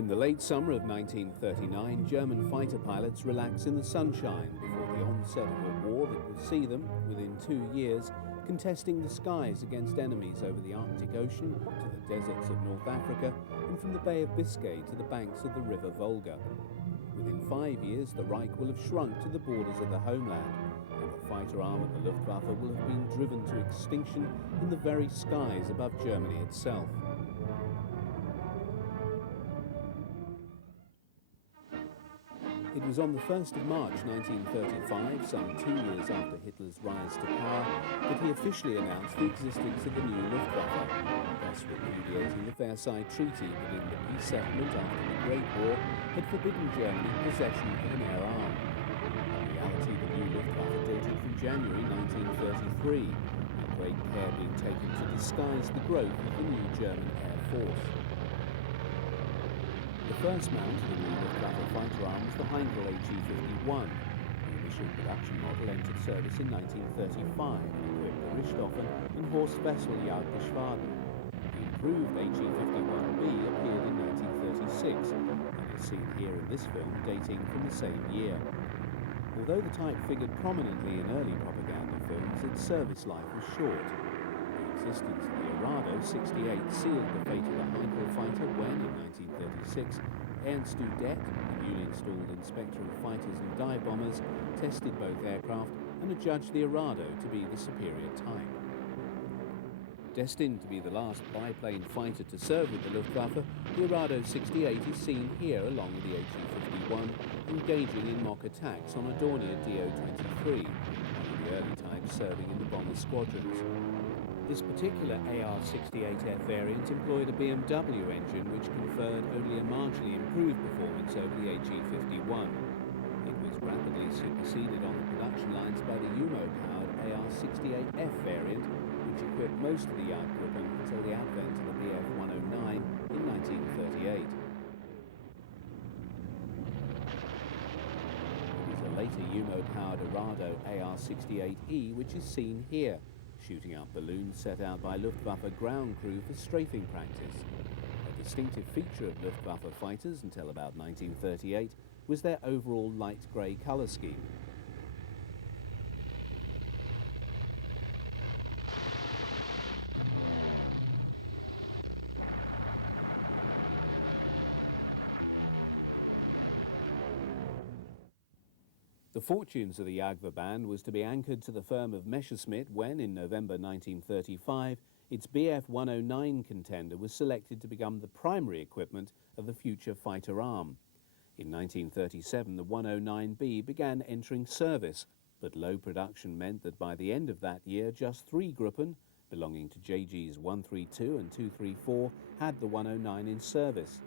In the late summer of 1939, German fighter pilots relax in the sunshine before the onset of a war that will see them, within 2 years, contesting the skies against enemies over the Arctic Ocean to the deserts of North Africa and from the Bay of Biscay to the banks of the River Volga. Within 5 years, the Reich will have shrunk to the borders of the homeland, and the fighter arm of the Luftwaffe will have been driven to extinction in the very skies above Germany itself. It was on the 1st of March 1935, some 2 years after Hitler's rise to power, that he officially announced the existence of the new Luftwaffe, thus repudiating the Versailles Treaty that in the peace settlement after the Great War had forbidden Germany possession of an air arm. In reality, the new Luftwaffe dated from January 1933, with great care being taken to disguise the growth of the new German Air Force. The first mount of the new Luftwaffe fighter arm was the Heinkel HE-51. The initial production model entered service in 1935 and equipped the Richthofen and Horst Wessel Jagdgeschwaden. The improved HE-51B appeared in 1936 and is seen here in this film dating from the same year. Although the type figured prominently in early propaganda films, its service life was short. The existence of the Arado 68 sealed the fate of the Heinkel fighter when, in 1936, Ernst Udet, the newly installed inspector of fighters and dive bombers, tested both aircraft and adjudged the Arado to be the superior type. Destined to be the last biplane fighter to serve with the Luftwaffe, the Arado 68 is seen here along with the HE-51, engaging in mock attacks on a Dornier Do-23, one of the early types serving in the bomber squadrons. This particular AR-68F variant employed a BMW engine which conferred only a marginally improved performance over the HE-51. It was rapidly superseded on the production lines by the Umo-powered AR-68F variant, which equipped most of the Jagdgruppen until the advent of the BF-109 in 1938. It is a later Umo-powered Arado AR-68E which is seen here, shooting up balloons set out by Luftwaffe ground crew for strafing practice. A distinctive feature of Luftwaffe fighters until about 1938 was their overall light grey colour scheme. The fortunes of the Jagdwehr band was to be anchored to the firm of Messerschmitt when, in November 1935, its BF-109 contender was selected to become the primary equipment of the future fighter arm. In 1937, the 109B began entering service, but low production meant that by the end of that year, just 3 Gruppen, belonging to JGs 132 and 234, had the 109 in service.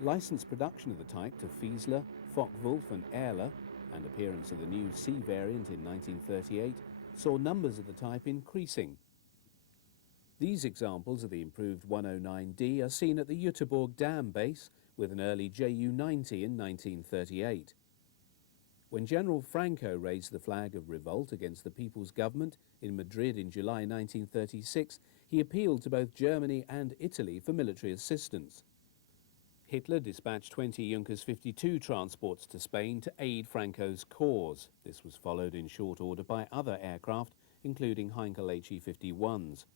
Licensed production of the type to Fiesler, Focke-Wulf and Ehrler, and appearance of the new C variant in 1938, saw numbers of the type increasing. These examples of the improved 109D are seen at the Jüterbog Dam base with an early Ju-90 in 1938. When General Franco raised the flag of revolt against the People's Government in Madrid in July 1936, he appealed to both Germany and Italy for military assistance. Hitler dispatched 20 Junkers 52 transports to Spain to aid Franco's cause. This was followed in short order by other aircraft, including Heinkel HE-51s.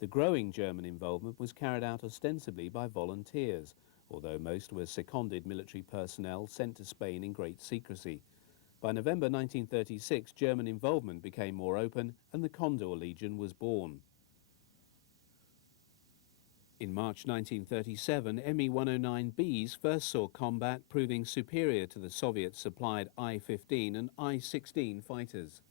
The growing German involvement was carried out ostensibly by volunteers, although most were seconded military personnel sent to Spain in great secrecy. By November 1936, German involvement became more open and the Condor Legion was born. In March 1937, Me-109Bs first saw combat, proving superior to the Soviet-supplied I-15 and I-16 fighters.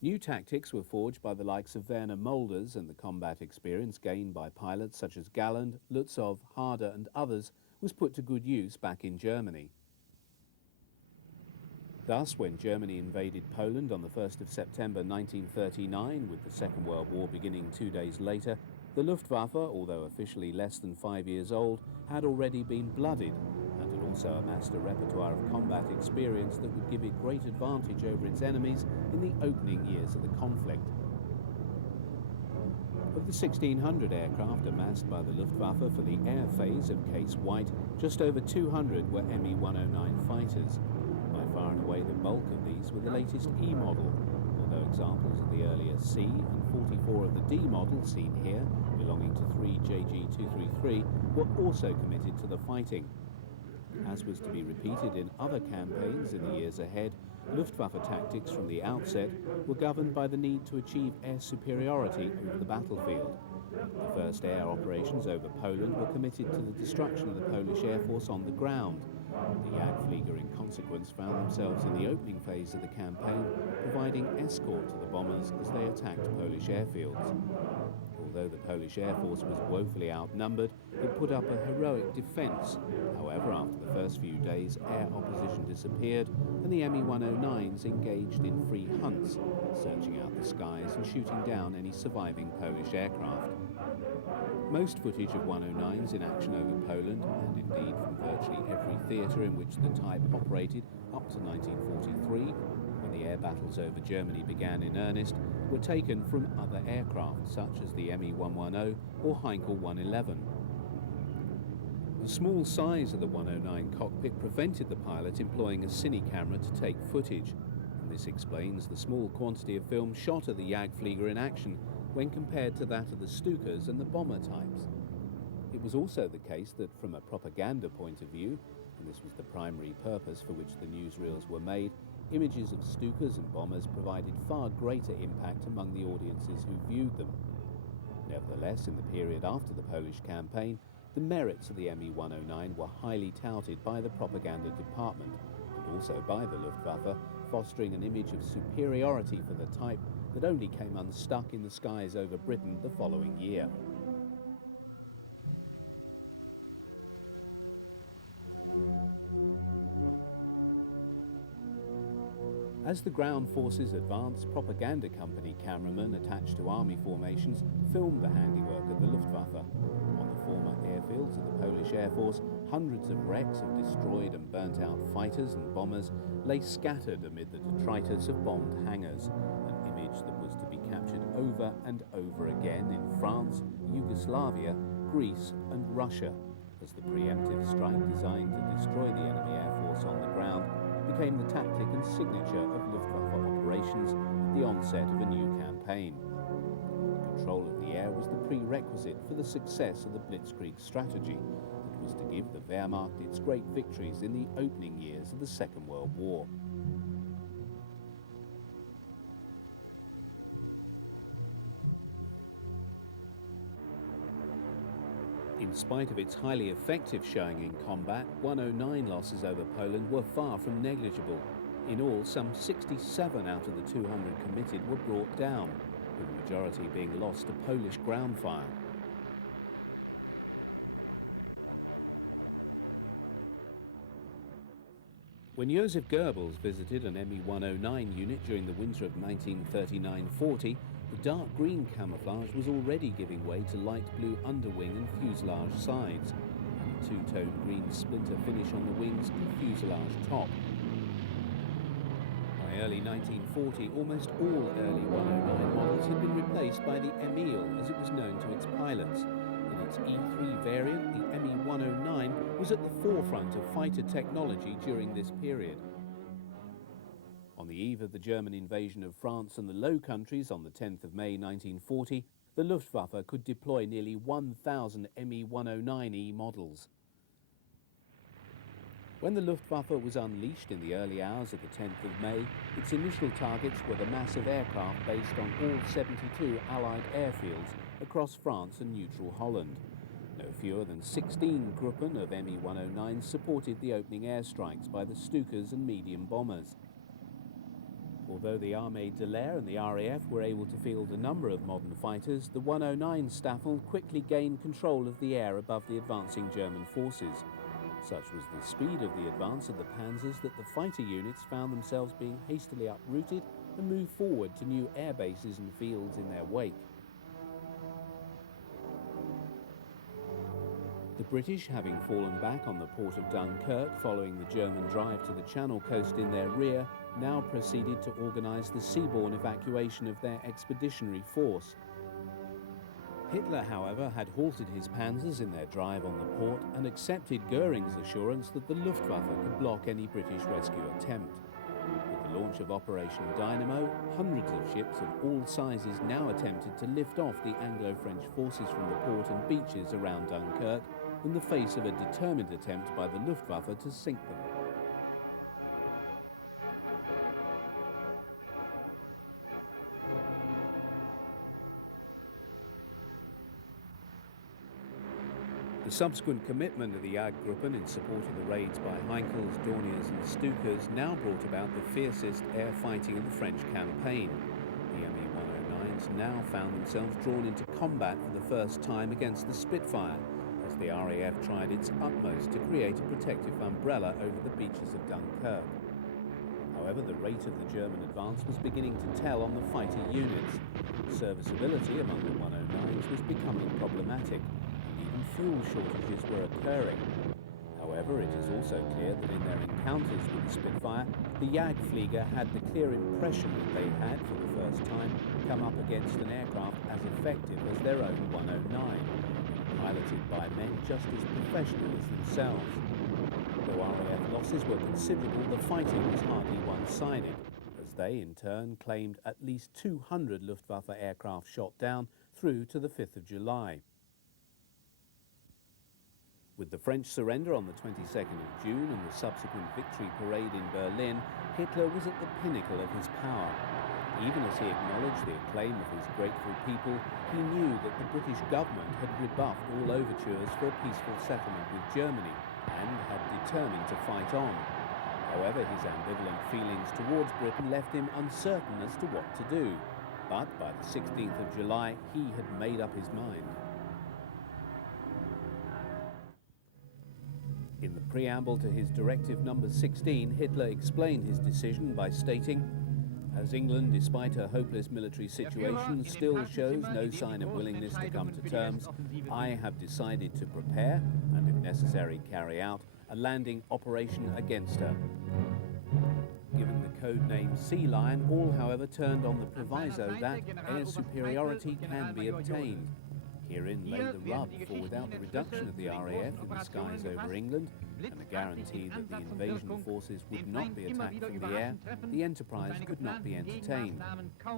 New tactics were forged by the likes of Werner Mulders, and the combat experience gained by pilots such as Galland, Lutzow, Harder and others was put to good use back in Germany. Thus, when Germany invaded Poland on the 1st of September 1939, with the Second World War beginning 2 days later, the Luftwaffe, although officially less than 5 years old, had already been blooded and had also amassed a repertoire of combat experience that would give it great advantage over its enemies in the opening years of the conflict. Of the 1,600 aircraft amassed by the Luftwaffe for the air phase of Case White, just over 200 were Me-109 fighters. By far and away the bulk of these were the latest E model, although examples of the earlier C and 44 of the D model seen here, belonging to 3 JG-233, were also committed to the fighting. As was to be repeated in other campaigns in the years ahead, Luftwaffe tactics from the outset were governed by the need to achieve air superiority over the battlefield. The first air operations over Poland were committed to the destruction of the Polish Air Force on the ground. The Jagdflieger in consequence found themselves in the opening phase of the campaign, providing escort to the bombers as they attacked Polish airfields. Although the Polish Air Force was woefully outnumbered, it put up a heroic defence. However, after the first few days, air opposition disappeared and the Me-109s engaged in free hunts, searching out the skies and shooting down any surviving Polish aircraft. Most footage of 109s in action over Poland, and indeed from virtually every theatre in which the type operated up to 1943, when the air battles over Germany began in earnest, were taken from other aircraft such as the Me-110 or Heinkel 111. The small size of the 109 cockpit prevented the pilot employing a cine camera to take footage, and this explains the small quantity of film shot of the Jagdflieger in action when compared to that of the Stukas and the bomber types. It was also the case that from a propaganda point of view, and this was the primary purpose for which the newsreels were made, images of Stukas and bombers provided far greater impact among the audiences who viewed them. Nevertheless, in the period after the Polish campaign, the merits of the Me-109 were highly touted by the propaganda department, and also by the Luftwaffe, fostering an image of superiority for the type that only came unstuck in the skies over Britain the following year. As the ground forces advanced, propaganda company cameramen attached to army formations filmed the handiwork of the Luftwaffe. On the former airfields of the Polish Air Force, hundreds of wrecks of destroyed and burnt-out fighters and bombers lay scattered amid the detritus of bombed hangars, an image that was to be captured over and over again in France, Yugoslavia, Greece and Russia, as the preemptive strike designed to destroy the enemy air force on the ground became the tactic and signature of Luftwaffe operations at the onset of a new campaign. Control of the air was the prerequisite for the success of the Blitzkrieg strategy that was to give the Wehrmacht its great victories in the opening years of the Second World War. In spite of its highly effective showing in combat, 109 losses over Poland were far from negligible. In all, some 67 out of the 200 committed were brought down, with the majority being lost to Polish ground fire. When Joseph Goebbels visited an Me-109 unit during the winter of 1939-40, the dark green camouflage was already giving way to light blue underwing and fuselage sides, and a two-tone green splinter finish on the wings and fuselage top. By early 1940, almost all early 109 models had been replaced by the Emil, as it was known to its pilots. In its E3 variant, the Me-109 was at the forefront of fighter technology during this period. On the eve of the German invasion of France and the Low Countries on the 10th of May 1940, the Luftwaffe could deploy nearly 1,000 Me-109E models. When the Luftwaffe was unleashed in the early hours of the 10th of May, its initial targets were the massive aircraft based on all 72 Allied airfields across France and neutral Holland. No fewer than 16 Gruppen of Me-109s supported the opening airstrikes by the Stukas and medium bombers. Although the Armée de l'Air and the RAF were able to field a number of modern fighters, the 109 Staffel quickly gained control of the air above the advancing German forces. Such was the speed of the advance of the panzers that the fighter units found themselves being hastily uprooted and moved forward to new air bases and fields in their wake. The British, having fallen back on the port of Dunkirk following the German drive to the Channel coast in their rear, now proceeded to organise the seaborne evacuation of their expeditionary force. Hitler, however, had halted his panzers in their drive on the port and accepted Goering's assurance that the Luftwaffe could block any British rescue attempt. With the launch of Operation Dynamo, hundreds of ships of all sizes now attempted to lift off the Anglo-French forces from the port and beaches around Dunkirk in the face of a determined attempt by the Luftwaffe to sink them. The subsequent commitment of the Jagdgruppen in support of the raids by Heinkels, Dorniers and Stukas now brought about the fiercest air fighting of the French campaign. The Me-109s now found themselves drawn into combat for the first time against the Spitfire, as the RAF tried its utmost to create a protective umbrella over the beaches of Dunkirk. However, the rate of the German advance was beginning to tell on the fighter units. Serviceability among the 109s was becoming problematic. Fuel shortages were occurring. However, it is also clear that in their encounters with the Spitfire, the Jagdflieger had the clear impression that they had, for the first time, come up against an aircraft as effective as their own 109, piloted by men just as professional as themselves. Though RAF losses were considerable, the fighting was hardly one-sided, as they, in turn, claimed at least 200 Luftwaffe aircraft shot down through to the 5th of July. With the French surrender on the 22nd of June and the subsequent victory parade in Berlin, Hitler was at the pinnacle of his power. Even as he acknowledged the acclaim of his grateful people, he knew that the British government had rebuffed all overtures for a peaceful settlement with Germany and had determined to fight on. However, his ambivalent feelings towards Britain left him uncertain as to what to do. But by the 16th of July, he had made up his mind. In the preamble to his Directive No. 16, Hitler explained his decision by stating, "As England, despite her hopeless military situation, still shows no sign of willingness to come to terms, I have decided to prepare, and if necessary carry out, a landing operation against her." Given the code name Sea Lion, all, however, turned on the proviso that air superiority can be obtained. Herein lay the rub, for without the reduction of the RAF in the skies over England, and a guarantee that the invasion forces would not be attacked from the air, the enterprise could not be entertained.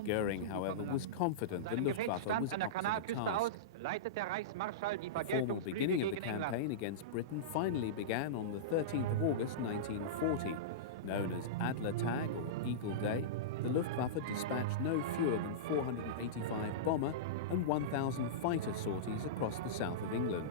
Goering, however, was confident the Luftwaffe was up to the task. The formal beginning of the campaign against Britain finally began on the 13th of August 1940. Known as Adler Tag or Eagle Day, the Luftwaffe dispatched no fewer than 485 bomber and 1,000 fighter sorties across the south of England.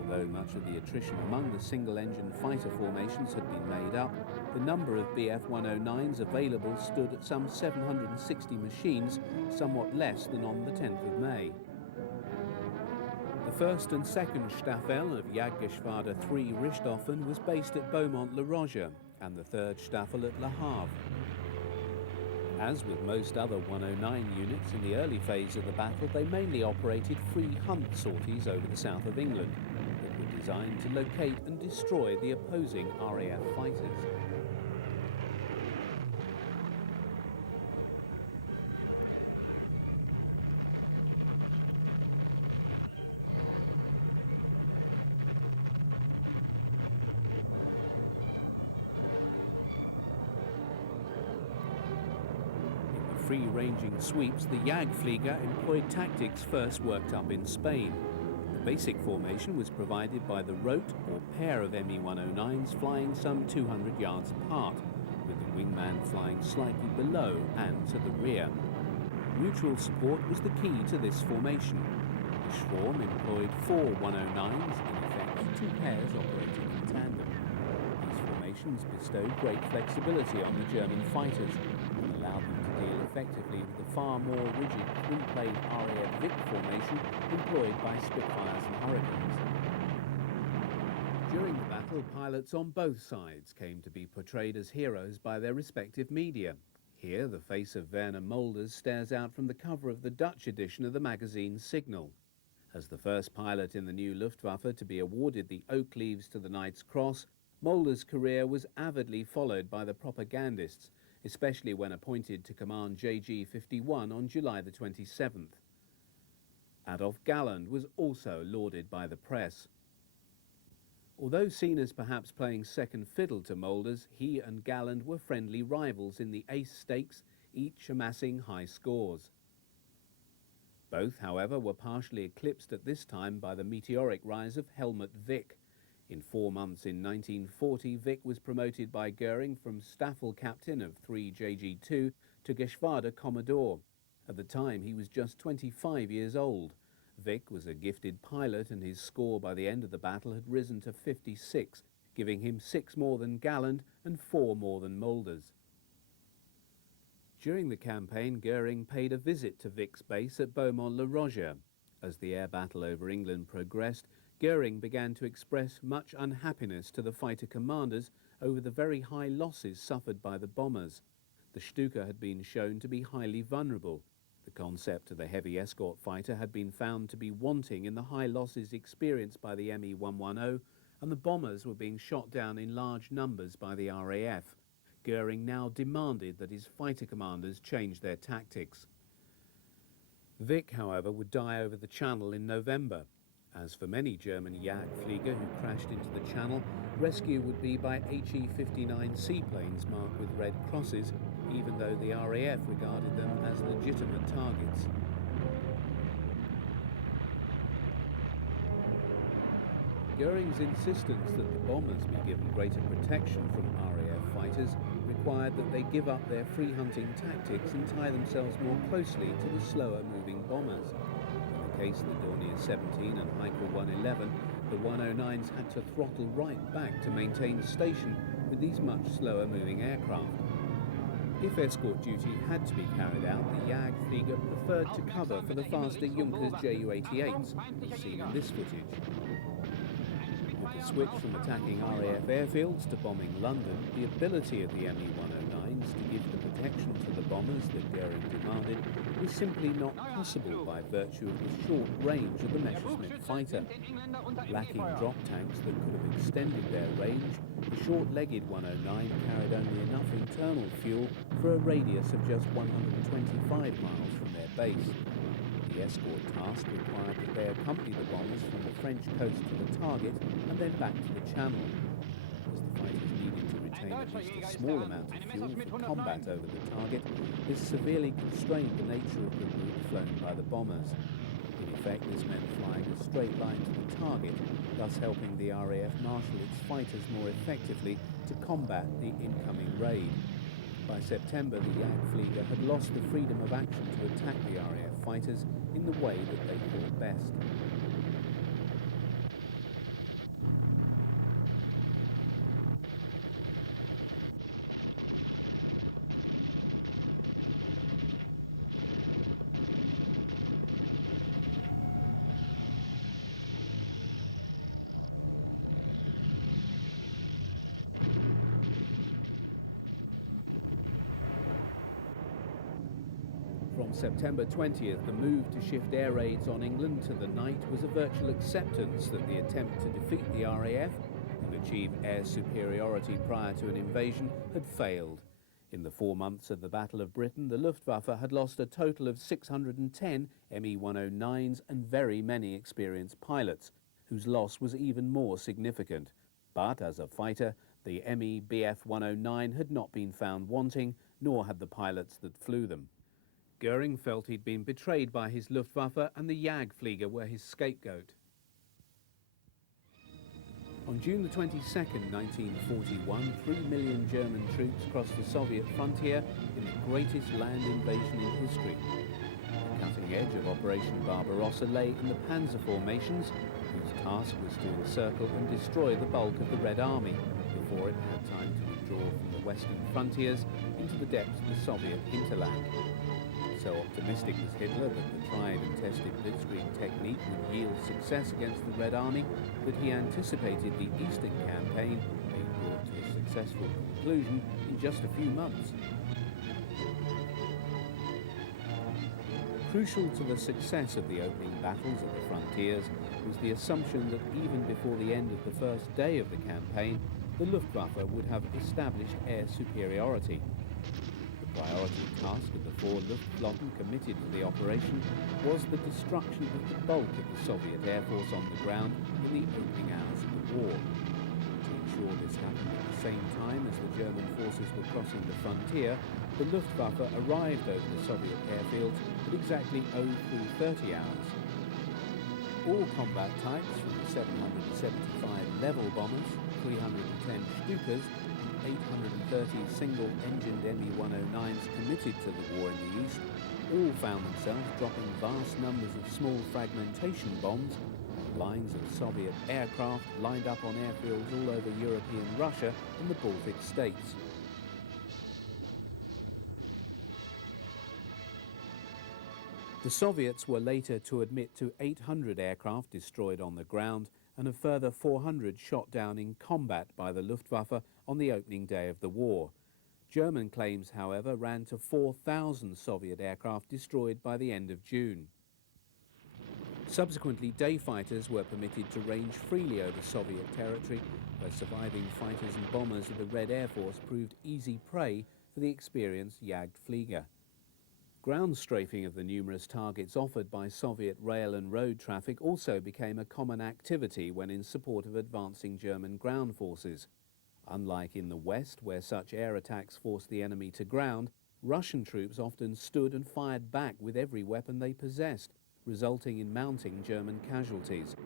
Although much of the attrition among the single-engine fighter formations had been made up, the number of BF-109s available stood at some 760 machines, somewhat less than on the 10th of May. The 1st and 2nd Staffel of Jagdgeschwader 3 Richthofen was based at Beaumont-le-Roger, and the 3rd Staffel at Le Havre. As with most other 109 units in the early phase of the battle, they mainly operated free hunt sorties over the south of England that were designed to locate and destroy the opposing RAF fighters. Free-ranging sweeps, the Jagdflieger employed tactics first worked up in Spain. The basic formation was provided by the rote or pair of Me-109s flying some 200 yards apart, with the wingman flying slightly below and to the rear. Mutual support was the key to this formation. The Schwarm employed 4 109s, in effect 2 pairs operating in tandem. These formations bestowed great flexibility on the German fighters and allowed them to deal effectively with the far more rigid twin-plane RAF Vic formation employed by Spitfires and Hurricanes. During the battle, pilots on both sides came to be portrayed as heroes by their respective media. Here, the face of Werner Mulders stares out from the cover of the Dutch edition of the magazine Signal. As the first pilot in the new Luftwaffe to be awarded the Oak Leaves to the Knight's Cross, Mulders' career was avidly followed by the propagandists, especially when appointed to command JG 51 on July the 27th. Adolf Galland was also lauded by the press. Although seen as perhaps playing second fiddle to Moulders, he and Galland were friendly rivals in the ace stakes, each amassing high scores. Both, however, were partially eclipsed at this time by the meteoric rise of Helmut Wick. In 4 months in 1940, Wick was promoted by Goering from Staffel captain of 3 JG2 to Geschwader Commodore. At the time, he was just 25 years old. Wick was a gifted pilot, and his score by the end of the battle had risen to 56, giving him 6 more than Galland and 4 more than Moulders. During the campaign, Goering paid a visit to Wick's base at Beaumont-le-Roger. As the air battle over England progressed, Goering began to express much unhappiness to the fighter commanders over the very high losses suffered by the bombers. The Stuka had been shown to be highly vulnerable. The concept of the heavy escort fighter had been found to be wanting in the high losses experienced by the Me-110, and the bombers were being shot down in large numbers by the RAF. Goering now demanded that his fighter commanders change their tactics. Wick, however, would die over the Channel in November. As for many German Jagdflieger who crashed into the Channel, rescue would be by HE-59 seaplanes marked with red crosses, even though the RAF regarded them as legitimate targets. Goering's insistence that the bombers be given greater protection from RAF fighters required that they give up their free hunting tactics and tie themselves more closely to the slower moving bombers. In the case of the Dornier 17 and Heinkel 111, the 109s had to throttle right back to maintain station with these much slower moving aircraft. If escort duty had to be carried out, the Jagdflieger preferred to cover for the faster Junkers Ju-88s, as seen in this footage. With the switch from attacking RAF airfields to bombing London, the ability of the Me-109s to give the protection to the bombers that Goering demanded was simply not possible by virtue of the short range of the Messerschmitt fighter. Lacking drop tanks that could have extended their range, the short-legged 109 carried only enough internal fuel for a radius of just 125 miles from their base. The escort task required that they accompany the bombers from the French coast to the target and then back to the Channel. As the fighters needed to retain at least a small amount of fuel for combat over the target, this severely constrained the nature of the route flown by the bombers. In effect, this meant flying a straight line to the target, thus helping the RAF marshal its fighters more effectively to combat the incoming raid. By September, the Jagdflieger had lost the freedom of action to attack the RAF fighters in the way that they thought best. From September 20th, the move to shift air raids on England to the night was a virtual acceptance that the attempt to defeat the RAF and achieve air superiority prior to an invasion had failed. In the 4 months of the Battle of Britain, the Luftwaffe had lost a total of 610 Me-109s and very many experienced pilots, whose loss was even more significant. But as a fighter, the Me BF-109 had not been found wanting, nor had the pilots that flew them. Goering felt he'd been betrayed by his Luftwaffe, and the Jagdflieger were his scapegoat. On June the 22nd, 1941, 3 million German troops crossed the Soviet frontier in the greatest land invasion in history. The cutting edge of Operation Barbarossa lay in the Panzer formations, whose task was to encircle and destroy the bulk of the Red Army before it had time to withdraw from the western frontiers into the depths of the Soviet hinterland. So optimistic was Hitler that the tried and tested blitzkrieg technique would yield success against the Red Army that he anticipated the Eastern Campaign being brought to a successful conclusion in just a few months. Crucial to the success of the opening battles at the frontiers was the assumption that even before the end of the first day of the campaign, the Luftwaffe would have established air superiority. The priority priority task of the four Luftwaffe committed to the operation was the destruction of the bulk of the Soviet Air Force on the ground in the opening hours of the war. To ensure this happened at the same time as the German forces were crossing the frontier, the Luftwaffe arrived over the Soviet airfields at exactly 03:30 hours. All combat types, from the 775 level bombers, 310 Stukas, 830 single-engined Me-109s committed to the war in the East, all found themselves dropping vast numbers of small fragmentation bombs on lines of Soviet aircraft lined up on airfields all over European Russia and the Baltic states. The Soviets were later to admit to 800 aircraft destroyed on the ground and a further 400 shot down in combat by the Luftwaffe on the opening day of the war. German claims, however, ran to 4,000 Soviet aircraft destroyed by the end of June. Subsequently, day fighters were permitted to range freely over Soviet territory, where surviving fighters and bombers of the Red Air Force proved easy prey for the experienced Jagdflieger. Ground strafing of the numerous targets offered by Soviet rail and road traffic also became a common activity when in support of advancing German ground forces. Unlike in the West, where such air attacks forced the enemy to ground, Russian troops often stood and fired back with every weapon they possessed, resulting in mounting German casualties.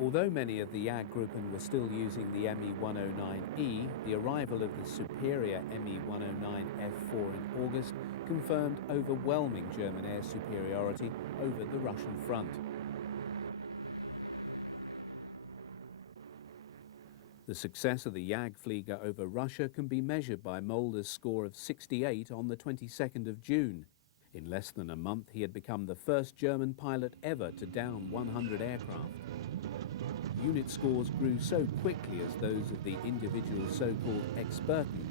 Although many of the Jagdgruppen were still using the Me-109E, the arrival of the superior Me-109 F4 in August confirmed overwhelming German air superiority over the Russian front. The success of the Jagdflieger over Russia can be measured by Mulder's score of 68 on the 22nd of June. In less than a month, he had become the first German pilot ever to down 100 aircraft. Unit scores grew so quickly as those of the individual so-called Experten.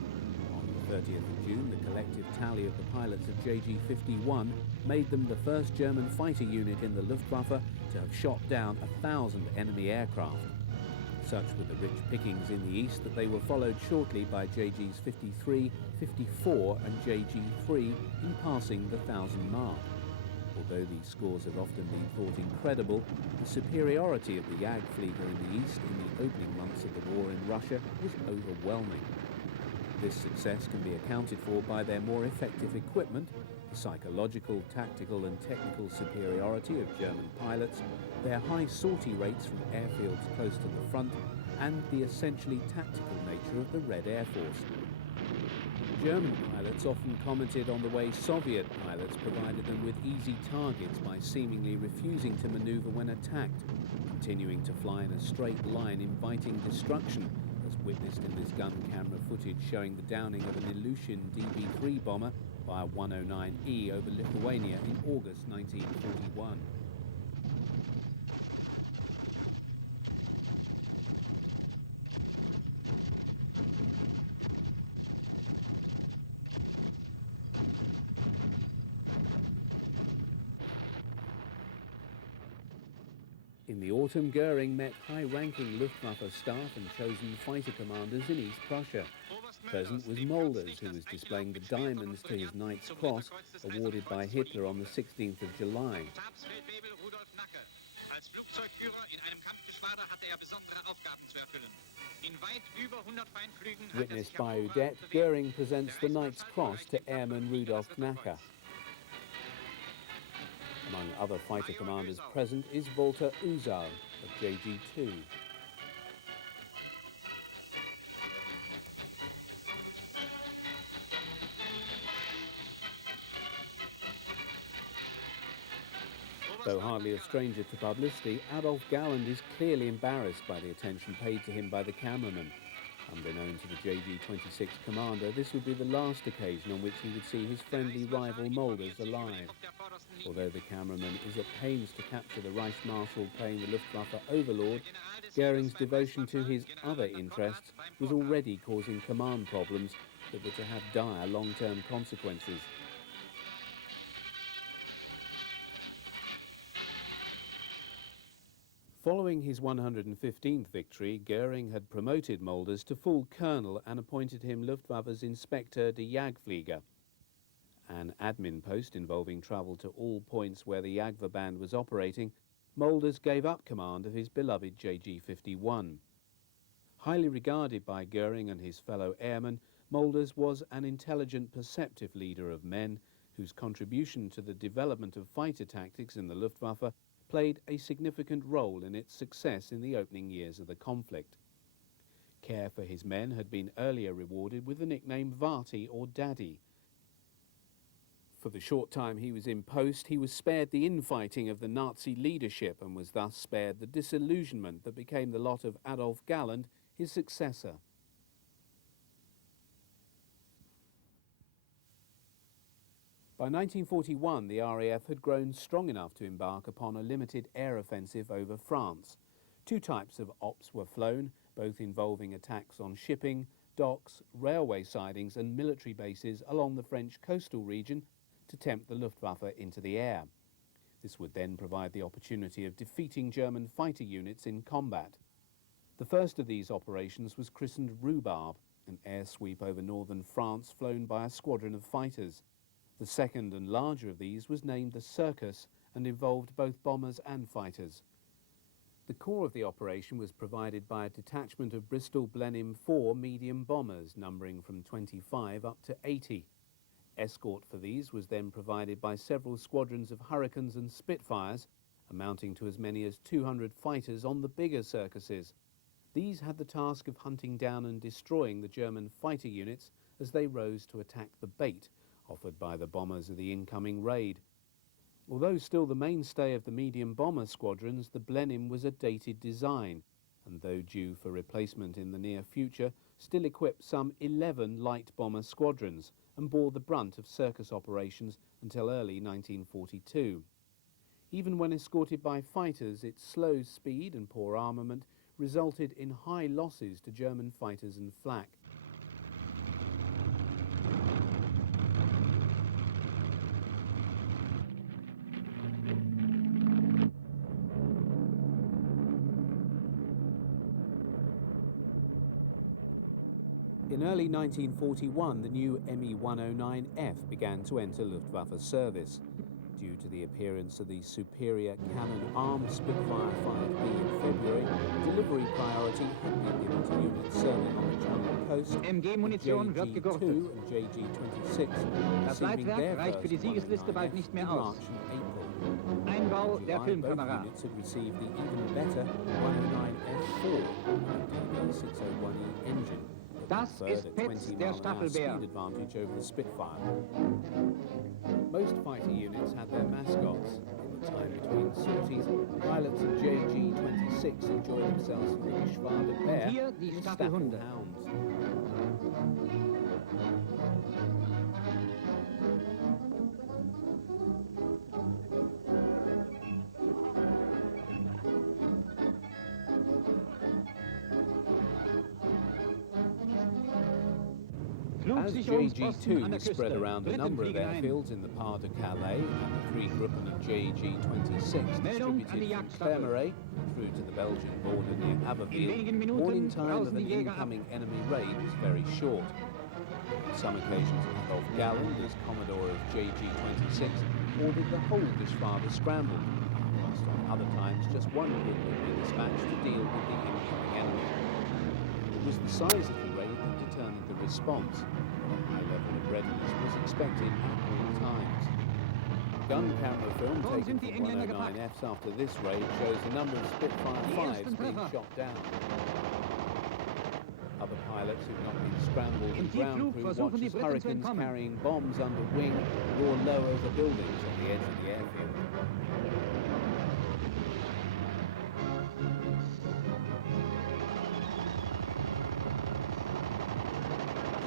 On the 30th of June, the collective tally of the pilots of JG-51 made them the first German fighter unit in the Luftwaffe to have shot down 1,000 enemy aircraft. Such were the rich pickings in the east that they were followed shortly by JGs 53, 54 and JG-3 in passing the 1,000 mark. Although these scores have often been thought incredible, the superiority of the Jagdflieger in the east in the opening months of the war in Russia was overwhelming. This success can be accounted for by their more effective equipment, the psychological, tactical and technical superiority of German pilots, their high sortie rates from airfields close to the front, and the essentially tactical nature of the Red Air Force. German pilots often commented on the way Soviet pilots provided them with easy targets by seemingly refusing to maneuver when attacked, continuing to fly in a straight line inviting destruction, as witnessed in this gun camera footage showing the downing of an Ilyushin DB-3 bomber by a 109E over Lithuania in August 1941. In the autumn, Goering met high-ranking Luftwaffe staff and chosen fighter commanders in East Prussia. Present was Mulders, who was displaying the diamonds to his Knight's Cross, awarded by Hitler on the 16th of July. Witnessed by Udet, Goering presents the Knight's Cross to Airman Rudolf Knacker. Among other fighter commanders present is Walter Uzal of JG-2. Though hardly a stranger to publicity, Adolf Galland is clearly embarrassed by the attention paid to him by the cameraman. Unbeknown to the JG-26 commander, this would be the last occasion on which he would see his friendly rival Mulders alive. Although the cameraman is at pains to capture the Reichsmarschall playing the Luftwaffe overlord, Goering's devotion to his other interests was already causing command problems that were to have dire long-term consequences. Following his 115th victory, Goering had promoted Mulders to full colonel and appointed him Luftwaffe's Inspector der Jagdflieger. an admin post involving travel to all points where the Agva band was operating, Mulders gave up command of his beloved JG-51. Highly regarded by Goering and his fellow airmen, Mulders was an intelligent, perceptive leader of men whose contribution to the development of fighter tactics in the Luftwaffe played a significant role in its success in the opening years of the conflict. Care for his men had been earlier rewarded with the nickname Vati or Daddy. For the short time he was in post, he was spared the infighting of the Nazi leadership and was thus spared the disillusionment that became the lot of Adolf Galland, his successor. By 1941, the RAF had grown strong enough to embark upon a limited air offensive over France. Two types of ops were flown, both involving attacks on shipping, docks, railway sidings and military bases along the French coastal region to tempt the Luftwaffe into the air. This would then provide the opportunity of defeating German fighter units in combat. The first of these operations was christened Rhubarb, an air sweep over northern France flown by a squadron of fighters. The second and larger of these was named the Circus and involved both bombers and fighters. The core of the operation was provided by a detachment of Bristol Blenheim 4 medium bombers numbering from 25 up to 80. Escort for these was then provided by several squadrons of Hurricanes and Spitfires, amounting to as many as 200 fighters on the bigger Circuses. These had the task of hunting down and destroying the German fighter units as they rose to attack the bait offered by the bombers of the incoming raid. Although still the mainstay of the medium bomber squadrons, the Blenheim was a dated design, and though due for replacement in the near future, still equipped some 11 light bomber squadrons and bore the brunt of Circus operations until early 1942. Even when escorted by fighters, its slow speed and poor armament resulted in high losses to German fighters and flak. In early 1941, the new Me-109F began to enter Luftwaffe service. Due to the appearance of the superior cannon-armed Spitfire 5B in February, delivery priority had been given to units serving on the German coast. MG-Munition wird gegurtet. and JG-26 Das Leitwerk reicht für die Siegesliste bald nicht mehr aus. Einbau der Filmkamera. Units had received the even better 109F4 DB601E engine. Das ist Petz, der Stachelbär. Advantage over the Spitfire. Most fighter units had their mascots. In the time between sorties, pilots of JG-26 enjoyed themselves for the Geschwader Bear Hier die and Staffelhunde. Hounds. As JG-2 spread around a number of airfields in the Pas de Calais, and the three Gruppen of JG-26 distributed from Clermont through to the Belgian border near Abbeville, warning time of an incoming enemy raid was very short. On some occasions, Adolf Galland, as Commodore of JG-26, ordered the whole Geschwader scrambled, whilst on other times just one group would be dispatched to deal with the incoming enemy. It was the size of the raid that determined the response. A high level of readiness was expected at all times. Gun camera film taken from 109Fs after this raid shows the number of Spitfire 5s being shot down. Other pilots who've not been scrambled and ground crew watch as Hurricanes carrying bombs under wing roar low over buildings on the edge of the airfield.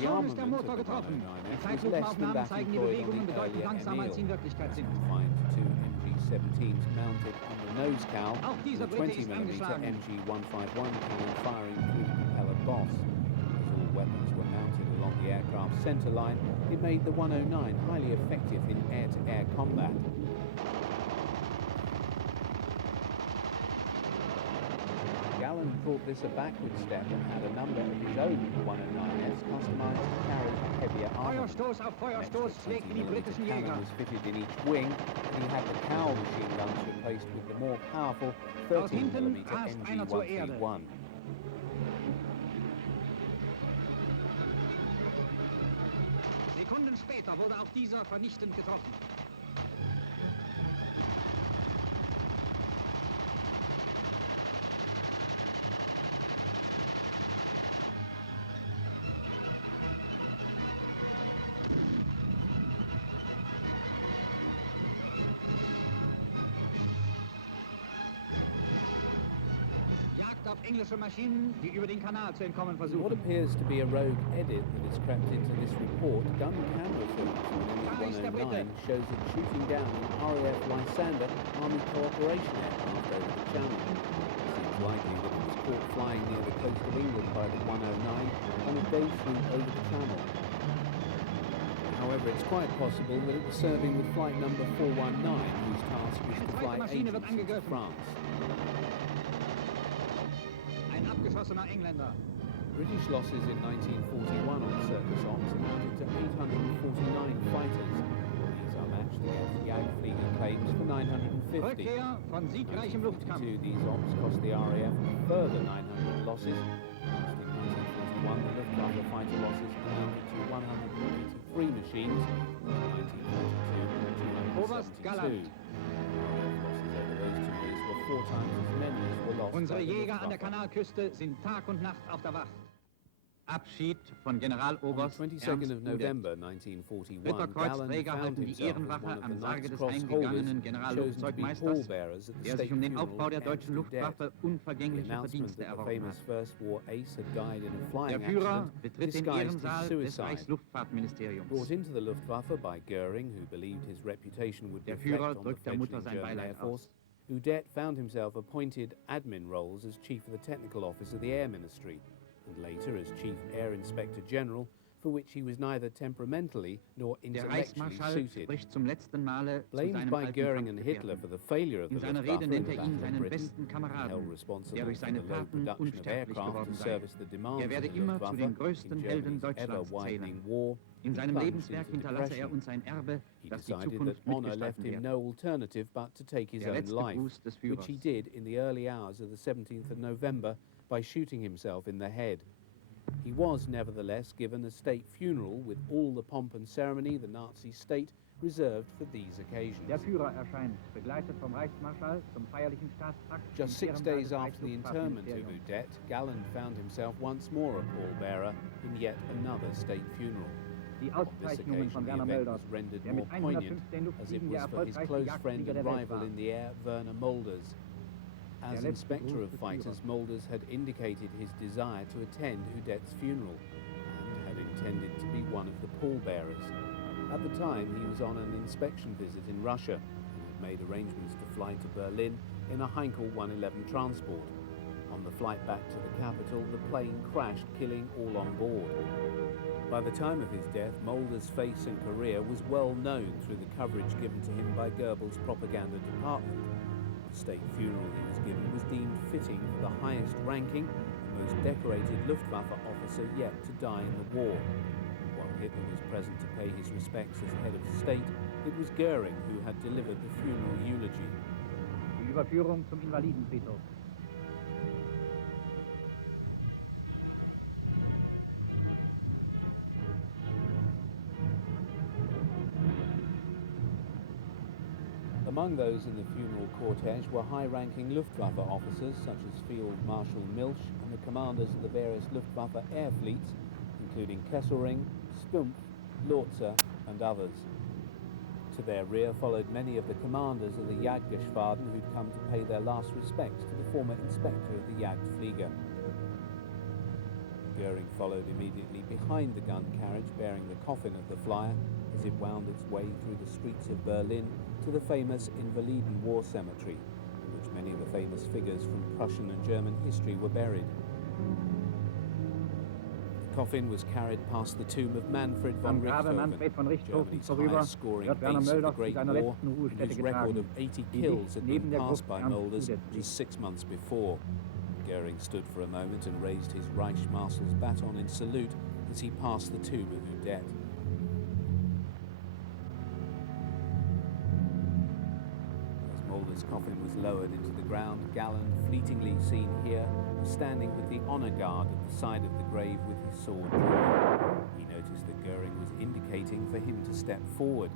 The armament of the 109F was less than that employed on the earlier Emil, confined to two MG-17s mounted on the nose cowl with a 20mm MG-151 cannon firing through the propeller boss. As all weapons were mounted along the aircraft's centre line, it made the 109 highly effective in air-to-air combat. Galland thought this a backward step and had a number of his own 109s customised to carry heavier armour. Feuerstoß auf Feuerstoß schlägt in die britischen Jäger. Was fitted in each wing, and he had the cowl machine guns replaced with the more powerful 13mm MG-131. Sekunden später wurde auch dieser vernichtend getroffen. Auf englische Maschinen, die über den Kanal zu entkommen versuchen. What appears to be a rogue edit that has crept into this report, gun camera footage from BF-109 shows it shooting down an RAF Lysander Army Cooperation aircraft over the Channel. It seems likely that it was caught flying near the coast of England by the 109 on a day swoop over the Channel. However, it's quite possible that it was serving with flight number 419, whose task was to fly agents into France. Abgeschossener Engländer. British losses in 1941 on circus ops amounted to 849 fighters. These are matched against Jagdflieger claims for 950. Rückkehr von siegreichem Luftkampf. These ops cost the RAF a further 900 losses. Whilst in 1941 the Luftwaffe fighter losses amounted to 183 machines. In 1942, Oberst Galland. Unsere Jäger an der Kanalküste sind Tag und Nacht auf der Wacht. Abschied von Generaloberst On the 22nd of November 1941, Ritterkreuzträger halten die Ehrenwache am Sarge des eingegangenen Generalflugzeugmeisters, der sich den Aufbau der deutschen Luftwaffe unvergängliche Verdienste erworben hat. Der Führer betritt den Ehrensaal des Reichsluftfahrtministeriums. Brought into the Luftwaffe by Goering, who believed his reputation would Der reflect Führer on the drückt der Mutter fledgling sein German Air Beileid Force. aus. Udet found himself appointed admin roles as Chief of the Technical Office of the Air Ministry, and later as Chief Air Inspector General, for which he was neither temperamentally nor Der intellectually Reichsmarschall suited. spricht zum letzten Male zu Blamed seinem by alten Goering and Hitler for Kampfgefährten. the failure of the In seiner Luftwaffe Rede in nennt the ihn Battle of seinen Britain, besten held Kameraden, responsible der durch for seine the low Taten production of unsterblich aircraft geworden to sei. service the demands Er werde of the immer zu den Luftwaffe größten in Helden Germany's Deutschlands ever-widening zählen. war. In seinem plunged Lebenswerk into hinterlasse er depression. uns ein Erbe, He das die decided Zukunft that honour left mitgestalten him wird. no alternative but to take his Der own letzte life, Gruß des which he Führers. did in the early hours of the 17th of November by shooting himself in the head. He was nevertheless given a state funeral with all the pomp and ceremony the Nazi state reserved for these occasions. Der Führer erscheint, begleitet vom Reichsmarschall zum feierlichen Staatsakt. Just 6 days after the interment of Udet, Galland found himself once more a pallbearer in yet another state funeral. Die On this Auszeichnungen von occasion, the Werner event Mölders, was rendered der more mit poignant 115 as it Luftfliegen der was for his erfolgreichste close Jagdflieger friend and der Welt rival war. in the air, Werner Mulders. As Der letzte Inspector Gruß of des Fighters, Führers. Mulders had indicated his desire to attend Udet's funeral and had intended to be one of the pallbearers. At the time, he was on an inspection visit in Russia and had made arrangements to fly to Berlin in a Heinkel 111 transport. On the flight back to the capital, the plane crashed, killing all on board. By the time of his death, Mulder's face and career was well known through the coverage given to him by Goebbels' propaganda department. The state funeral he was given was deemed fitting for the highest ranking, most decorated Luftwaffe officer yet to die in the war. While Hitler was present to pay his respects as head of state, it was Goering who had delivered the funeral eulogy. Die Überführung zum Invalidenfriedhof. Among those in the funeral cortege were high-ranking Luftwaffe officers such as Field Marshal Milch and the commanders of the various Luftwaffe air fleets, including Kesselring, Stumpf, Lorzer and others. To their rear followed many of the commanders of the Jagdgeschwaden who'd come to pay their last respects to the former inspector of the Jagdflieger. Goering followed immediately behind the gun carriage bearing the coffin of the flyer as it wound its way through the streets of Berlin to the famous Invaliden War Cemetery, in which many of the famous figures from Prussian and German history were buried. The coffin was carried past the tomb of Manfred von Am Grabe Manfred von Richthofen, Richthofen Germany's vorüber highest-scoring wird Werner ace of the Mölders zu Great seiner War, letzten and Ruhestätte whose record getragen, of 80 die kills sich had neben been der passed Gruft by Ernst Mulders Udet just 6 months before. Goering stood for a moment and raised his Reichsmarshal's baton in salute as he passed the tube of Udette. As Mulder's coffin was lowered into the ground, Galland, fleetingly seen here, was standing with the honour guard at the side of the grave with his sword drawn. He noticed that Goering was indicating for him to step forward.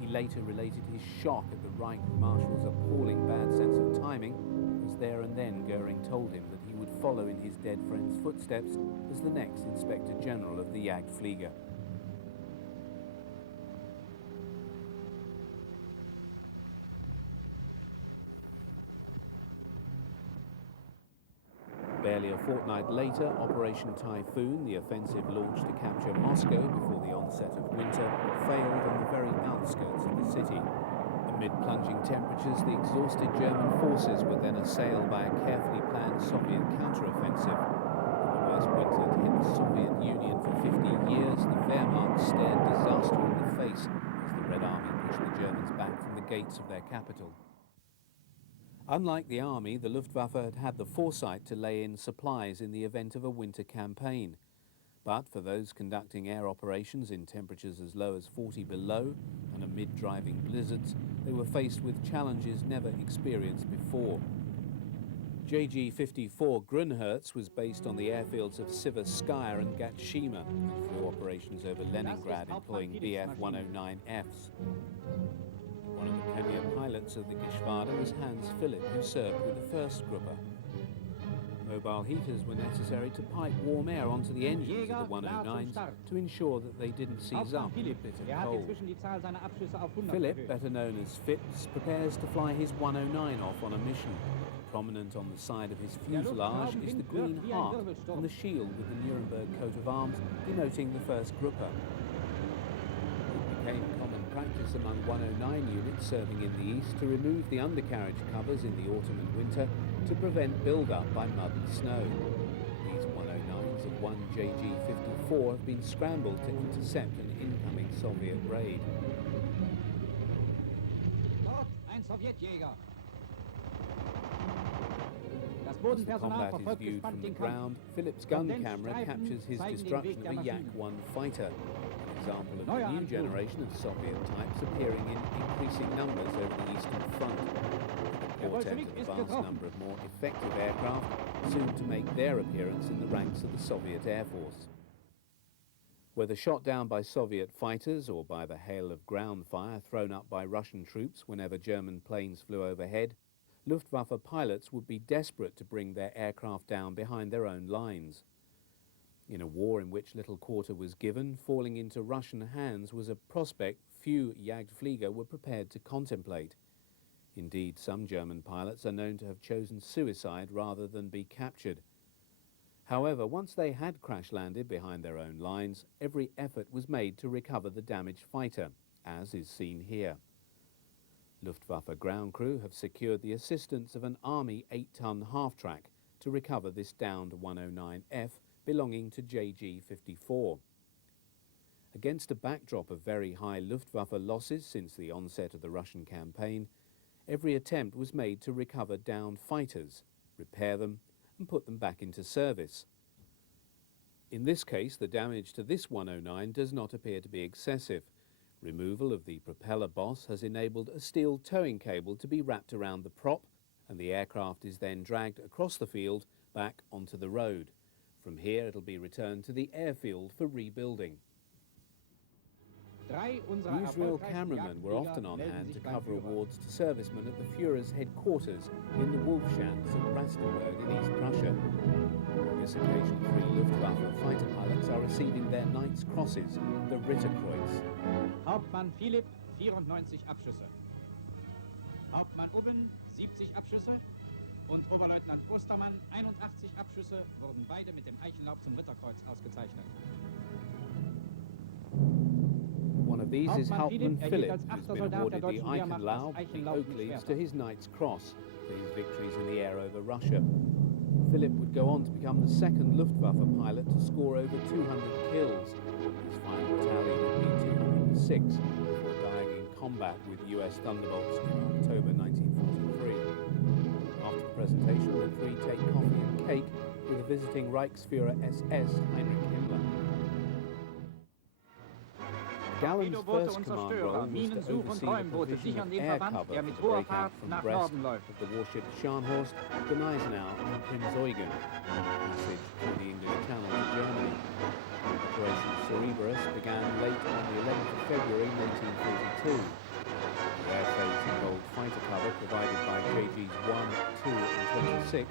He later related his shock at the Reich Marshal's appalling bad sense of timing, as there and then Goering told him that he would follow in his dead friend's footsteps as the next Inspector General of the Jagdflieger. Barely a fortnight later, Operation Typhoon, the offensive launched to capture Moscow before the onset of winter, failed on the very outskirts of the city. Amid plunging temperatures, the exhausted German forces were then assailed by a carefully planned Soviet counter-offensive. In the worst winter to hit the Soviet Union for 50 years, the Wehrmacht stared disaster in the face as the Red Army pushed the Germans back from the gates of their capital. Unlike the army, the Luftwaffe had had the foresight to lay in supplies in the event of a winter campaign. But for those conducting air operations in temperatures as low as 40 below and amid driving blizzards, they were faced with challenges never experienced before. JG-54 Grunherz was based on the airfields of Siverskaya and Gatshima and flew operations over Leningrad employing BF-109Fs. One of the premier pilots of the Geschwader was Hans Philipp, who served with the first Gruppe. Mobile heaters were necessary to pipe warm air onto the engines of the 109s to ensure that they didn't seize up in the bitter cold. Philipp, better known as Fitz, prepares to fly his 109 off on a mission. Prominent on the side of his fuselage is the green heart on the shield with the Nuremberg coat of arms denoting the first Gruppe. It became common practice among 109 units serving in the east to remove the undercarriage covers in the autumn and winter to prevent build-up by mud and snow. These 109s of one JG-54 have been scrambled to intercept an incoming Soviet raid. As the combat is viewed from the ground, Philipp's gun camera captures his destruction of a Yak-1 fighter, an example of the new generation of Soviet types appearing in increasing numbers over the Eastern Front. The portent of a vast number of more effective aircraft soon to make their appearance in the ranks of the Soviet Air Force. Whether shot down by Soviet fighters or by the hail of ground fire thrown up by Russian troops whenever German planes flew overhead, Luftwaffe pilots would be desperate to bring their aircraft down behind their own lines. In a war in which little quarter was given, falling into Russian hands was a prospect few Jagdflieger were prepared to contemplate. Indeed, some German pilots are known to have chosen suicide rather than be captured. However, once they had crash-landed behind their own lines, every effort was made to recover the damaged fighter, as is seen here. Luftwaffe ground crew have secured the assistance of an Army 8-ton half-track to recover this downed 109F belonging to JG-54. Against a backdrop of very high Luftwaffe losses since the onset of the Russian campaign, every attempt was made to recover downed fighters, repair them, and put them back into service. In this case, the damage to this 109 does not appear to be excessive. Removal of the propeller boss has enabled a steel towing cable to be wrapped around the prop, and the aircraft is then dragged across the field back onto the road. From here it'll be returned to the airfield for rebuilding. Newsreel cameramen were often on hand to cover awards to servicemen at the Führer's headquarters in the Wolfschanz at Rastenburg in East Prussia. On this occasion, 3 Luftwaffe fighter pilots are receiving their Knight's Crosses, the Ritterkreuz. Hauptmann Philipp, 94 Abschüsse. Hauptmann Ubben, 70 Abschüsse. Und Oberleutnant Ostermann, 81 Abschüsse, wurden beide mit dem Eichenlaub zum Ritterkreuz ausgezeichnet. One of these is Hauptmann Philipp, who's been awarded the Eichenlaub, the oak leaves, to his Knight's Cross for his victories in the air over Russia. Philipp would go on to become the second Luftwaffe pilot to score over 200 kills. His final tally would be 206, before dying in combat with US Thunderbolts in October 1943. After presentation, the three take coffee and cake with the visiting Reichsführer SS Heinrich Himmler. Gallen's first command role was to oversee the provision of air cover for the breakout from Brest of the warships Scharnhorst, Gneisenau and Prinz Eugen, passage through the English Channel to Germany. Operation Cerberus began late on the 11th of February 1942. The air phase involved fighter cover provided by JGs 1, 2 and 26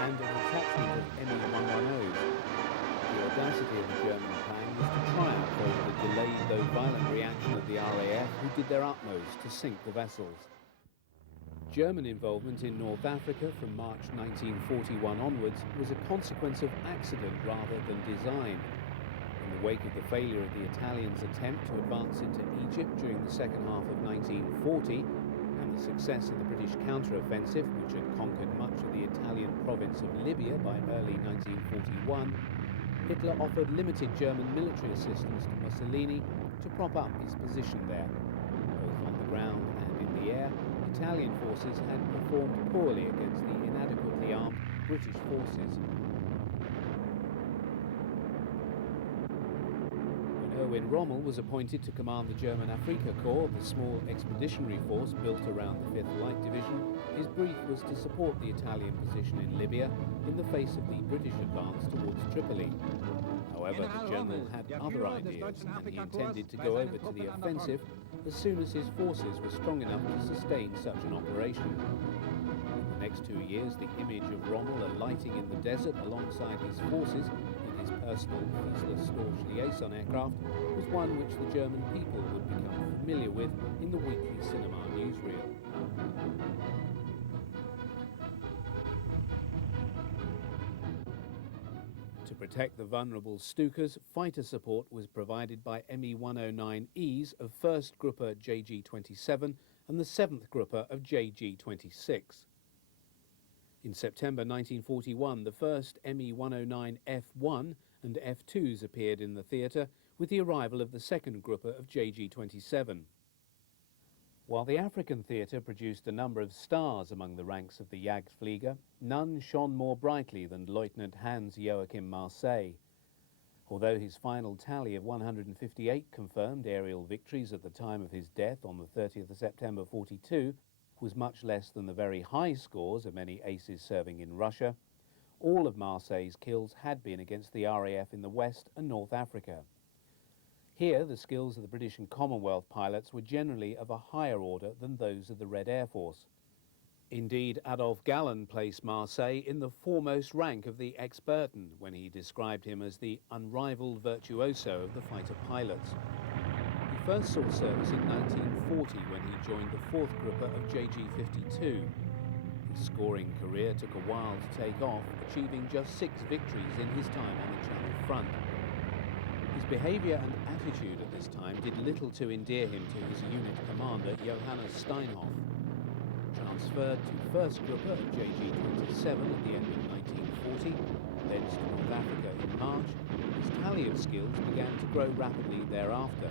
and an attachment of ME-110s. The audacity of the German plan was to triumph over the delayed though violent reaction of the RAF, who did their utmost to sink the vessels. German involvement in North Africa from March 1941 onwards was a consequence of accident rather than design. In the wake of the failure of the Italians' attempt to advance into Egypt during the second half of 1940 and the success of the British counter-offensive, which had conquered much of the Italian province of Libya by early 1941, Hitler offered limited German military assistance to Mussolini to prop up his position there. Both on the ground and in the air, Italian forces had performed poorly against the inadequately armed British forces. When Rommel was appointed to command the German Afrika Corps, the small expeditionary force built around the 5th Light Division, his brief was to support the Italian position in Libya in the face of the British advance towards Tripoli. However, the general had other ideas, and he intended to go over to the offensive as soon as his forces were strong enough to sustain such an operation. In the next 2 years, the image of Rommel alighting in the desert alongside his forces his personal Wiesler-Storch liaison aircraft was one which the German people would become familiar with in the weekly cinema newsreel. To protect the vulnerable Stukas, fighter support was provided by ME-109Es of 1st Gruppe JG-27 and the 7th Gruppe of JG-26. In September 1941, the first ME-109 F1 and F2s appeared in the theatre with the arrival of the second Gruppe of JG-27. While the African theatre produced a number of stars among the ranks of the Jagdflieger, none shone more brightly than Lieutenant Hans Joachim Marseille. Although his final tally of 158 confirmed aerial victories at the time of his death on the 30th of September 42, was much less than the very high scores of many aces serving in Russia, all of Marseille's kills had been against the RAF in the West and North Africa. Here, the skills of the British and Commonwealth pilots were generally of a higher order than those of the Red Air Force. Indeed, Adolf Gallen placed Marseille in the foremost rank of the Experten when he described him as the unrivaled virtuoso of the fighter pilots. He first saw service in 1940 when he joined the 4th Gruppe of JG-52. His scoring career took a while to take off, achieving just 6 victories in his time on the Channel front. His behaviour and attitude at this time did little to endear him to his unit commander, Johannes Steinhoff. Transferred to 1st Gruppe of JG-27 at the end of 1940, thence to North Africa in March, his tally of skills began to grow rapidly thereafter.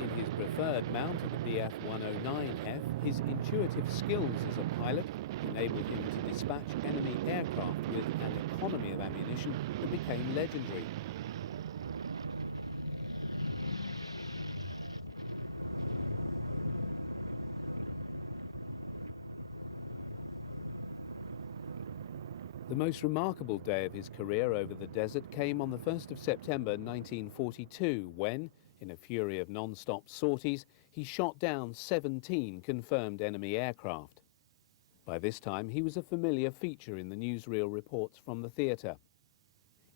In his preferred mount of the BF-109F, his intuitive skills as a pilot enabled him to dispatch enemy aircraft with an economy of ammunition that became legendary. The most remarkable day of his career over the desert came on the 1st of September 1942 when, in a fury of non-stop sorties, he shot down 17 confirmed enemy aircraft. By this time, he was a familiar feature in the newsreel reports from the theatre.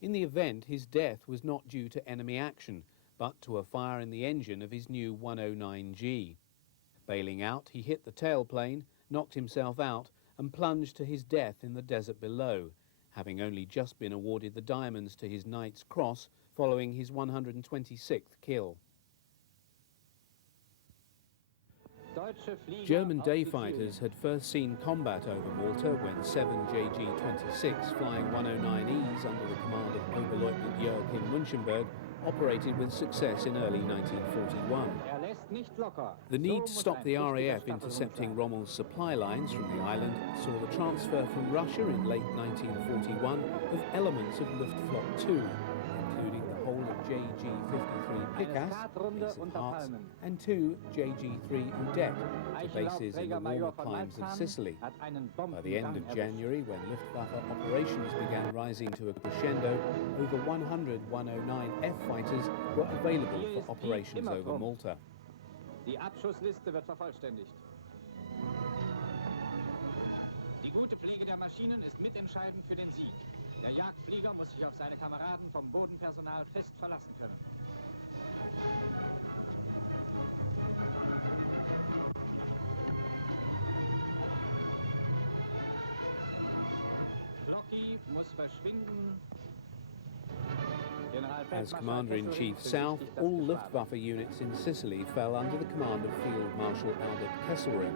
In the event, his death was not due to enemy action, but to a fire in the engine of his new 109G. Bailing out, he hit the tailplane, knocked himself out, and plunged to his death in the desert below, having only just been awarded the diamonds to his Knight's Cross following his 126th kill. German day fighters had first seen combat over Malta when 7 JG-26 flying 109Es under the command of Oberleutnant Joachim Munchenberg operated with success in early 1941. The need to stop the RAF intercepting Rommel's supply lines from the island saw the transfer from Russia in late 1941 of elements of Luftwaffe 2, including the whole of JG-53 Picasse, base at Harz, and 2 JG-3 Udet, to bases in the warmer climes of Sicily. By the end of January, when Luftwaffe operations began rising to a crescendo, over 100 109F fighters were available for operations over Malta. Die Abschussliste wird vervollständigt. Die gute Pflege der Maschinen ist mitentscheidend für den Sieg. Der Jagdflieger muss sich auf seine Kameraden vom Bodenpersonal fest verlassen können. Blocky muss verschwinden. As Commander-in-Chief South, all Luftwaffe units in Sicily fell under the command of Field Marshal Albert Kesselring.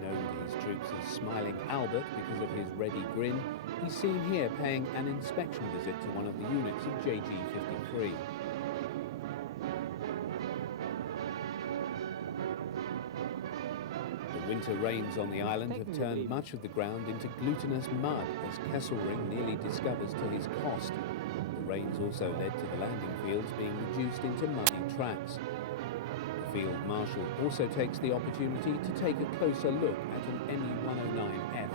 Known to his troops as Smiling Albert because of his ready grin, he's seen here paying an inspection visit to one of the units of JG-53. The winter rains on the island have turned much of the ground into glutinous mud, as Kesselring nearly discovers to his cost. The rains also led to the landing fields being reduced into muddy tracks. The Field Marshal also takes the opportunity to take a closer look at an ME-109F.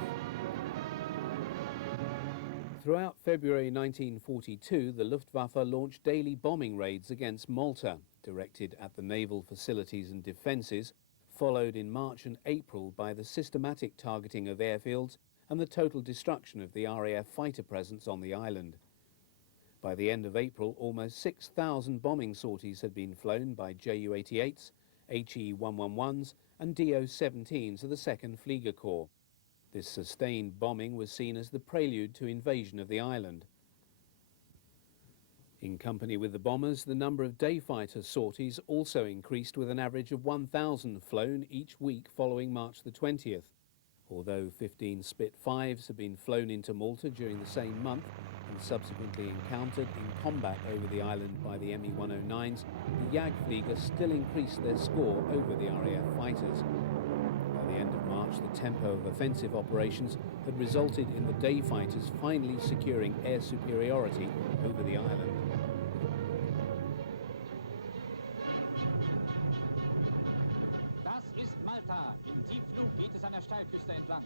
Throughout February 1942, the Luftwaffe launched daily bombing raids against Malta, directed at the naval facilities and defences, followed in March and April by the systematic targeting of airfields and the total destruction of the RAF fighter presence on the island. By the end of April, almost 6,000 bombing sorties had been flown by Ju-88s, HE-111s and Do-17s of the 2nd Flieger Corps. This sustained bombing was seen as the prelude to invasion of the island. In company with the bombers, the number of day fighter sorties also increased, with an average of 1,000 flown each week following March the 20th. Although 15 Spitfires have been flown into Malta during the same month and subsequently encountered in combat over the island by the ME-109s, the Jagdflieger still increased their score over the RAF fighters. By the end of March, the tempo of offensive operations had resulted in the day fighters finally securing air superiority over the island. Das ist Malta. Im Tiefflug geht es an der Steilküste entlang.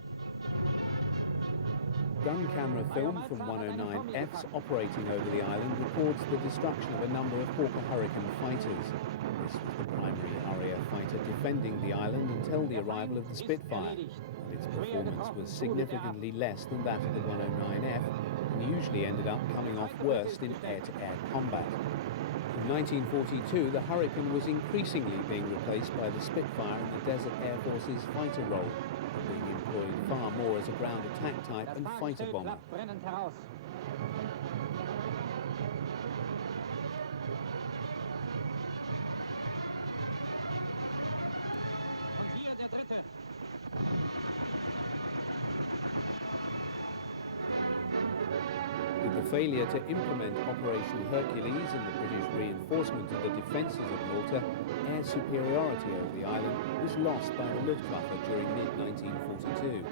Gun camera film from 109Fs operating over the island records the destruction of a number of Hawker Hurricane fighters. This was the primary RAF fighter defending the island until the arrival of the Spitfire. Its performance was significantly less than that of the 109F and usually ended up coming off worst in air-to-air combat. In 1942, the Hurricane was increasingly being replaced by the Spitfire in the Desert Air Force's fighter role, being employed far more as a ground attack type and fighter bomber. With the failure to implement Operation Hercules and the British reinforcement of the defences of Malta, air superiority over the island was lost by the Luftwaffe during mid-1942.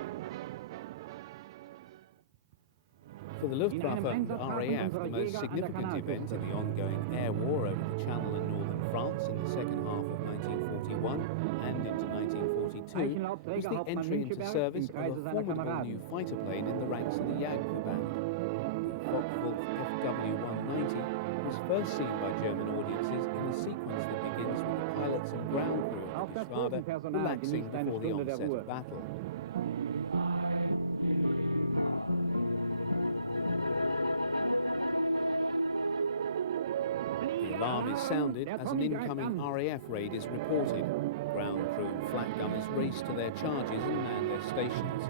For the Luftwaffe and RAF, the most significant event in the ongoing air war over the Channel and northern France in the second half of 1941 and into 1942 was the entry into service of a formidable new fighter plane in the ranks of the Jagdverband. The FW-190 was first seen by German audiences in a sequence that begins with the pilots and ground crew of the Geschwader relaxing before the onset of battle. The alarm is sounded as an incoming RAF raid is reported. Ground crew and flak gunners race to their charges and man their stations.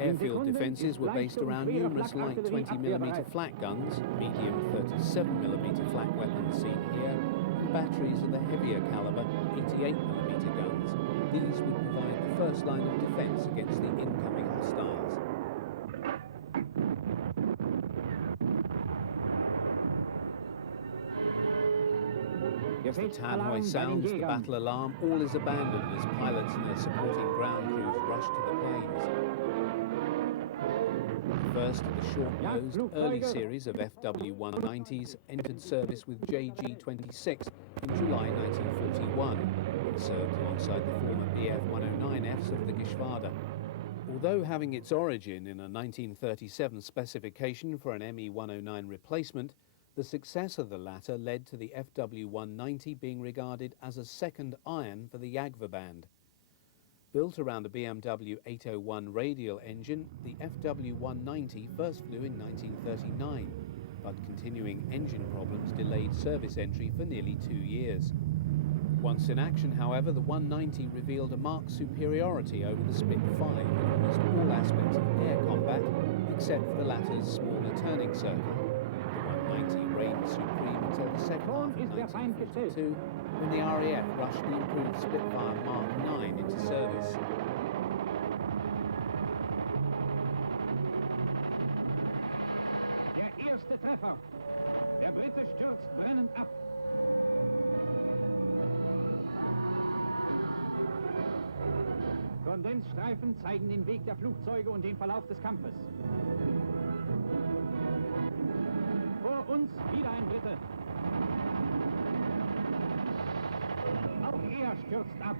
Airfield defences were based around numerous light 20mm flak guns, medium 37mm flak weapons seen here, and batteries of the heavier calibre 88mm guns. These would provide the first line of defence against the incoming hostiles. As the Tannoy sounds the battle alarm, all is abandoned as pilots and their supporting ground crews rush to the planes. The first of the short-nosed early series of FW-190s entered service with JG-26 in July 1941 and served alongside the former BF-109Fs of the Geschwader. Although having its origin in a 1937 specification for an ME-109 replacement, the success of the latter led to the FW-190 being regarded as a second iron for the Jagdverband band. Built around a BMW 801 radial engine, the FW-190 first flew in 1939, but continuing engine problems delayed service entry for nearly 2 years. Once in action, however, the 190 revealed a marked superiority over the Spitfire in almost all aspects of air combat, except for the latter's smaller turning circle. The 190 reigned supreme until the second half of 1952, when the RAF rushed the improved Spitfire Mark 9 into service. Der erste Treffer. Der Brite stürzt brennend ab. Kondensstreifen zeigen den Weg der Flugzeuge und den Verlauf des Kampfes. Vor uns wieder ein Brite. Auch er stürzt ab.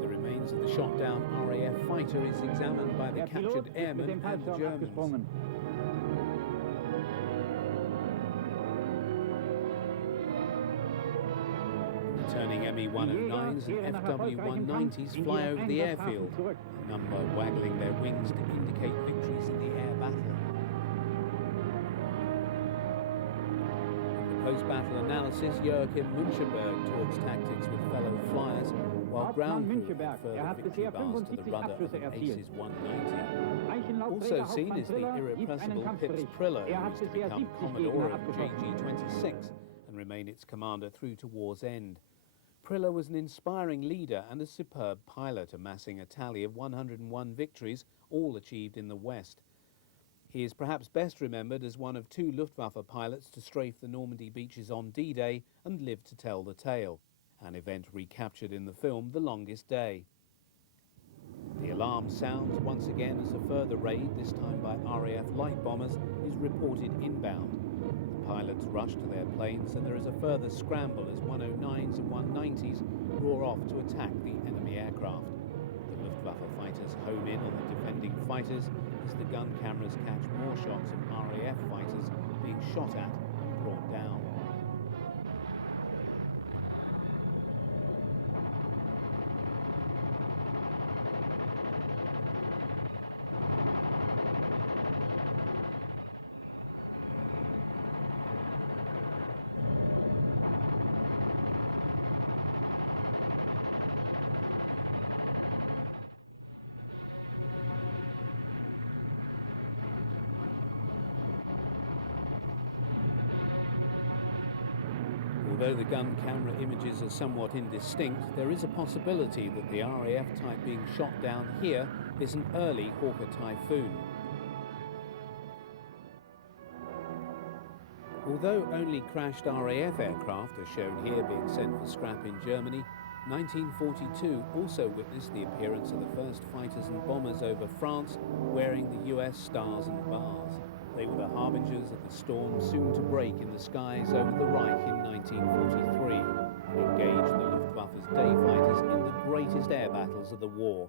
The remains of the shot-down RAF fighter is examined by the captured airmen and Germans. Returning ME-109s and FW-190s fly over the airfield, a number waggling their wings to indicate victories in the air battle. In the post-battle analysis, Joachim Müncheberg talks tactics with fellow flyers, while ground crew had further victory bars to the rudder of the Aces 190. Also seen is the irrepressible Pips Prillo, who is to become Commodore of JG-26 and remain its commander through to war's end. Prillo was an inspiring leader and a superb pilot, amassing a tally of 101 victories, all achieved in the West. He is perhaps best remembered as one of 2 Luftwaffe pilots to strafe the Normandy beaches on D-Day and live to tell the tale, an event recaptured in the film The Longest Day. The alarm sounds once again as a further raid, this time by RAF light bombers, is reported inbound. Pilots rush to their planes and there is a further scramble as 109s and 190s roar off to attack the enemy aircraft. The Luftwaffe fighters hone in on the defending fighters as the gun cameras catch more shots of RAF fighters being shot at and brought down. Although the gun camera images are somewhat indistinct, there is a possibility that the RAF type being shot down here is an early Hawker Typhoon. Although only crashed RAF aircraft are shown here being sent for scrap in Germany, 1942 also witnessed the appearance of the first fighters and bombers over France wearing the US stars and bars. They were the harbingers of the storm soon to break in the skies over the Reich in 1943 and engaged the Luftwaffe's day fighters in the greatest air battles of the war.